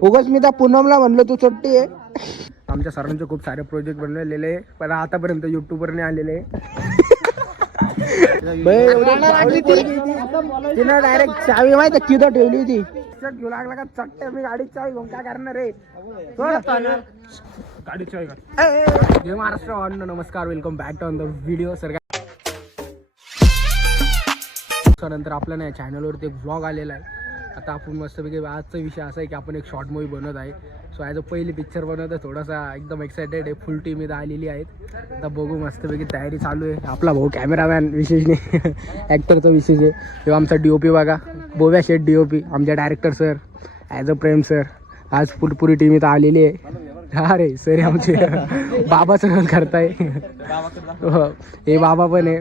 उगाच मी त्या पूनमला म्हणलो तू चट्टी आहे. आमच्या सरांचे खूप सारे प्रोजेक्ट बनवलेले पण आतापर्यंत युट्यूबवर नाही आलेले. तिनं डायरेक्ट चावी माहिती तिथं ठेवली होती. घेऊ लागला का चट्टे मी गाडीची चावी घेऊन काय करणार रे. गाडी चावी जय महाराष्ट्र. नमस्कार, welcome back to another video. Sir नंतर आपल्या ना चॅनलवरती एक व्लॉग आलेला आहे. आता आपण मस्तपैकी आजचा विषय असा आहे की आपण एक शॉर्ट मूवी बनवत आहे. सो ॲज अ पहिली पिक्चर बनवत आहे. थोडासा एकदम एक्सायटेड आहे. फुल टीम इथं आलेली आहेत. आता बघू मस्तपैकी तयारी चालू आहे. आपला भाऊ कॅमेरामॅन विशेष नाही ॲक्टरचा विशेष आहे. किंवा आमचा DOP बघा, बोव्या शेठ DOP, आमचे director sir, as a Prem sir. आज पुरी टीम इथं आलेली आहे. हा रे सर आमचे बाबा सर करताय. हे बाबा पण आहे.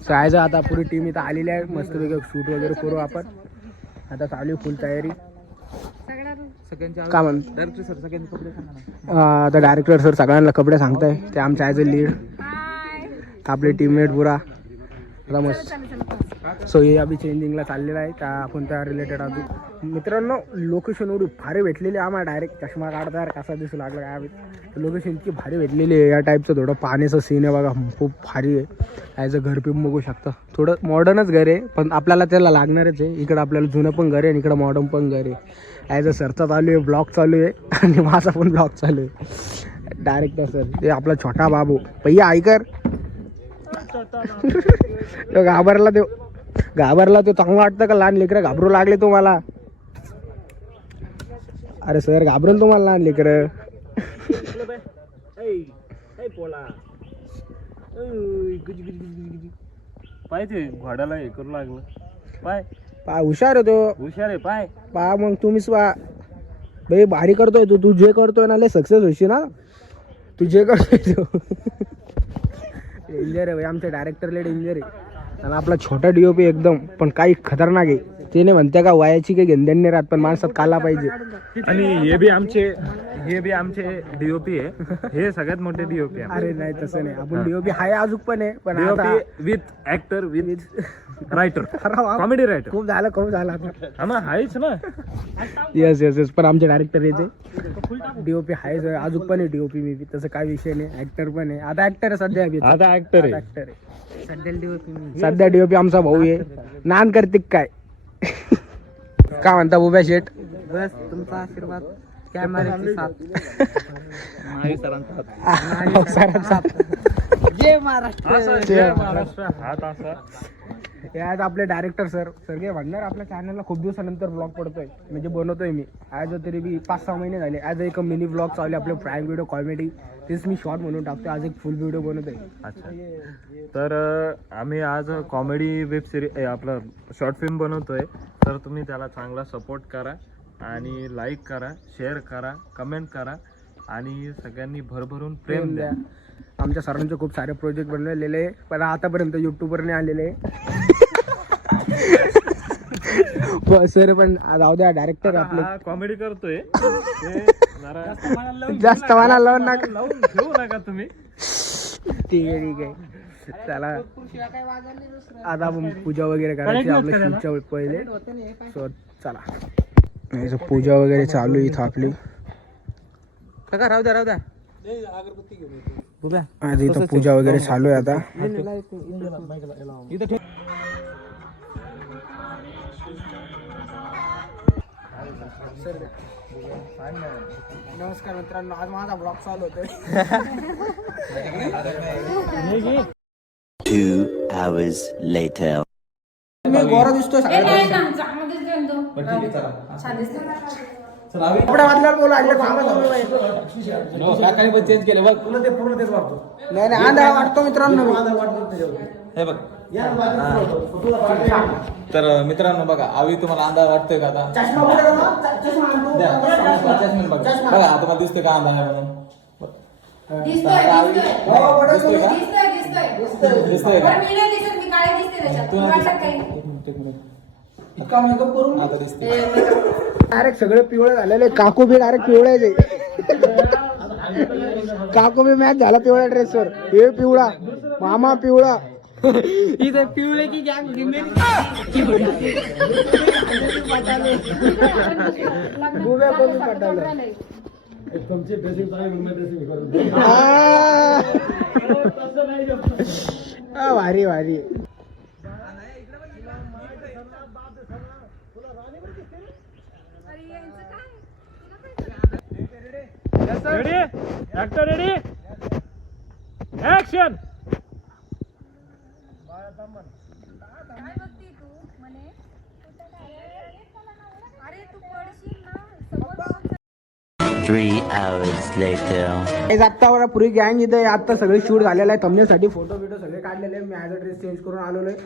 सो ॲज आता पुरी टीम इथं आलेली आहे. मस्तपैकी शूट वगैरे करू आपण. आता चालू फुल तयारी. का आता डायरेक्टर सर सगळ्यांना कपडे सांगताय. ते आमच्या ॲज अ लीड आपले टीममेट पुरा आता मस्त. सो हे अभि चेंजिंगला चाललेलं आहे का आपण त्या रिलेटेड अजून. मित्रांनो लोकेशन एवढी भारी भेटलेली आहे आम्हाला. डायरेक्ट चष्मा काढताय कसा दिसू लागला काय. लोकेशन इतकी भारी भेटलेली आहे. या टाईपचं थोडं पाण्याचं सीन आहे बघा, खूप भारी आहे. ॲज अ घर पिऊन बघू शकता. थोडं मॉडर्नच घर आहे पण आपल्याला त्याला लागणारच आहे. इकडं आपल्याला जुनं पण घर आहे आणि इकडं मॉडर्न पण घर आहे. ॲज अ सरचा चालू आहे, ब्लॉग चालू आहे आणि माझा पण ब्लॉग चालू आहे. डायरेक्टर सर ते आपला छोटा बाबू भैया ऐकर. तो घाबरला तो चांगलं वाटतं का. लहान लेकरं घाबरू लागले तुम्हाला. अरे सर घाबरून तुम्हाला लहान लेकरं. पाहिजे घोड्याला हे करू लागलं. पाय हुशार आहे तो. हुशार आहे. पाय मग तुम्हीच भाई भारी करतोय तू जे करतोय ना लय सक्सेस होशील ना. तू जे करतोय तो डेंजर आहे भाई. आमच्या डायरेक्टरला डेंजर आहे. आणि आपला छोटा DOP एकदम पण काही खतरनाक आहे. ते नाही म्हणते का वयाची काही घेणदेण नाही राहत पण माणसात काला पाहिजे. आणि हे बी आमचे DOP आहे. हे सगळ्यात मोठे DOP आहे. अरे नाही तसं नाही. आपण DOP हाय अजून पण आहे पण DOP with actor with writer, comedy writer. खूप झालं आता. मग आहेच ना. येस पण आमचे डायरेक्टर येते DOP हाय अजून पण आहे. DOP मी बी तसं काय विषय नाही. ऍक्टर पण आहे. आता ऍक्टर आहे सध्या. आता ऍक्टर आहे. सध्या DOP आमचा भाऊ आहे. नान करते काय का म्हणता बोब्या शेठ. बस तुमचा आशीर्वाद, कॅमेऱ्याची साथ, सरांचा जय महाराष्ट्र. जय महाराष्ट्र. हात असा आज आपले डायरेक्टर सर काय म्हणणार. आपल्या चॅनलला खूप दिवसानंतर ब्लॉग पडतोय म्हणजे बनवतोय मी. ॲज तरी बी 5-6 महिने झाले. ॲज एक मिनी ब्लॉग चालू आपले प्राईम व्हिडिओ कॉमेडी. तेच मी शॉर्ट म्हणून टाकतो. आज एक फुल व्हिडिओ बनवतोय. अच्छा. तर आम्ही आज कॉमेडी वेब सिरीज आपलं शॉर्ट फिल्म बनवतोय. तर तुम्ही त्याला चांगला सपोर्ट करा आणि लाईक करा, शेअर करा, कमेंट करा आणि सगळ्यांनी भरभरून प्रेम द्या. आमच्या सरांचे खूप सारे प्रोजेक्ट बनवलेले पण आतापर्यंत युट्यूबवर नाही आलेले. सर पण जाऊ द्या. डायरेक्टर आपले कॉमेडी करतोय. जास्त मला लावून नका. लावून घेऊ नका तुम्ही. ठीक आहे. चला आता आपण पूजा वगैरे करायची आपल्या शूटच्या पहिले. सो चला पूजा वगैरे चालू आहे इथं आपली. काका राहू द्या. आज इथं पूजा वगैरे चालू आहे आता. नमस्कार मित्रांनो, आज माझा ब्लॉग चालू होतोय. 2 hours later. मी गोरा दिसतोय कपडे वाजल्यावर बोला. चेंज केले बघ. नाही आंधळा वाटतो मित्रांनो. हे बघ. तर मित्रांनो बघा, आवी तुम्हाला अंधार वाटतोय का आता. चष्मा बघा तुम्हाला दिसतोय का अंधार आहे म्हणून. दिसतोय का. आता दिसते. डायरेक्ट सगळे पिवळे झालेले. काकू बी डायरेक्ट पिवळे. काकू बी मॅच झाला पिवळ्या ड्रेसवर. हे पिवळा, मामा पिवळा, इथे पिवळे की गॅंग बुब्या कोणी पटालं तुमची ड्रेसिंग ड्रेसिंग करून भारी भारी रेडी ऍक्टर रेडी ऍक्शन. काय बघती तू म्हणे अरे तू पडशील ना समोर 3 hours later. आता बघा पुरी गँग इथे आहे. आता सगळे शूट झालेलं आहे थंबनेलसाठी फोटो बिटो सगळे काढलेले आहे. मी ॲज अ ड्रेस चेंज करून आलेलो आहे.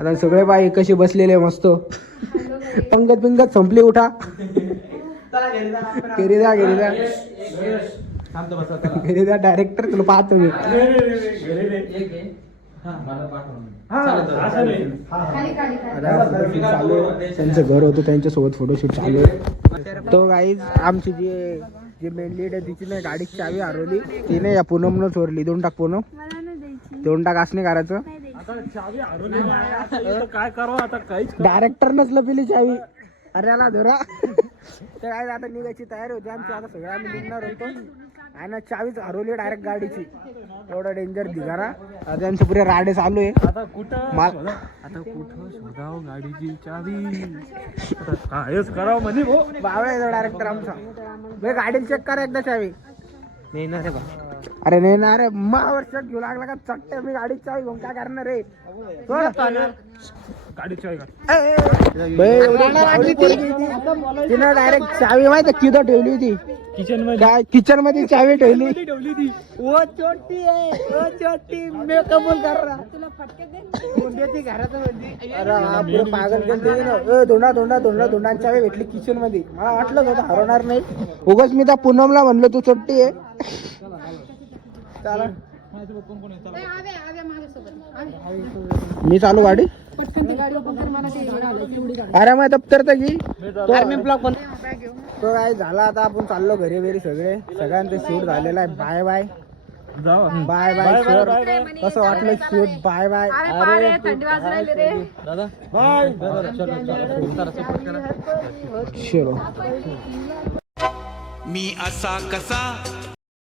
आता सगळे बाई कसे बसलेले आहे मस्त. पंगत पिंगत संपली उठा गेरीदा गेरीदा गेरीदा डायरेक्टर तुला पाहतो मी. चालू आहे. त्यांचं घर होतं त्यांच्यासोबत फोटोशूट चालू आहे. तो गाईज आमची जी मेन लीड आहे तिची नाही गाडीची चावी हरवली. तिने या पूनमनं चोरली. देऊन टाक पूनम. मला नाही द्यायची देऊन टाक असं नाही करायचं. काय करावं आता काहीच डायरेक्टर नसलं पिली चावी. अरे याला धरा. तर काय आता निघायची तयारी होती आमची. आता सगळं आम्ही निघणार होतो आणि चावीच हरवली डायरेक्ट गाडीची. एवढं डेंजर धिगारा. आता त्यांचे पुरे राडे चालू आहे. आता कुठं शोधाव गाडीची चावी. आता कायच करावं म्हणे भाऊ. बावळा येतो डायरेक्टर आमचा. भाई गाडीला चेक करा एकदा चावी. नाही ना रे बा. अरे नाही ना रे मावर चेक घेऊ लागला का चट्टे. मी गाडीची चावी घेऊन काय करणार रे. गाडीची चावी काढ. तिनं डायरेक्ट चावी माहिती तिथं ठेवली होती किचन मध्ये. काय किचन मध्ये चावी ठेवली. ओ छोटी आहे ओ छोटी मी कबूल कर रहा. तुला फटके दे अरे हा पुढे पागल केलं. धोंडा चावी भेटली किचन मध्ये. मला वाटलं होतं हरवणार नाही. उगाच मी त्या पूनमला म्हणलो तू छोटी आहे. चला मी चालू गाडी. अरे मग दप्तर तर घे. तो काय झाला. आता आपण चाललो घरी घरी सगळे. सगळ्यांचं शूट झालेलं आहे. बाय बाय जाऊ. Bye bye sir. कसं वाटलं शूट. Bye bye. अरे थंडी वाजून राहिली रे. दादा बाय. चलो. मी असा कसा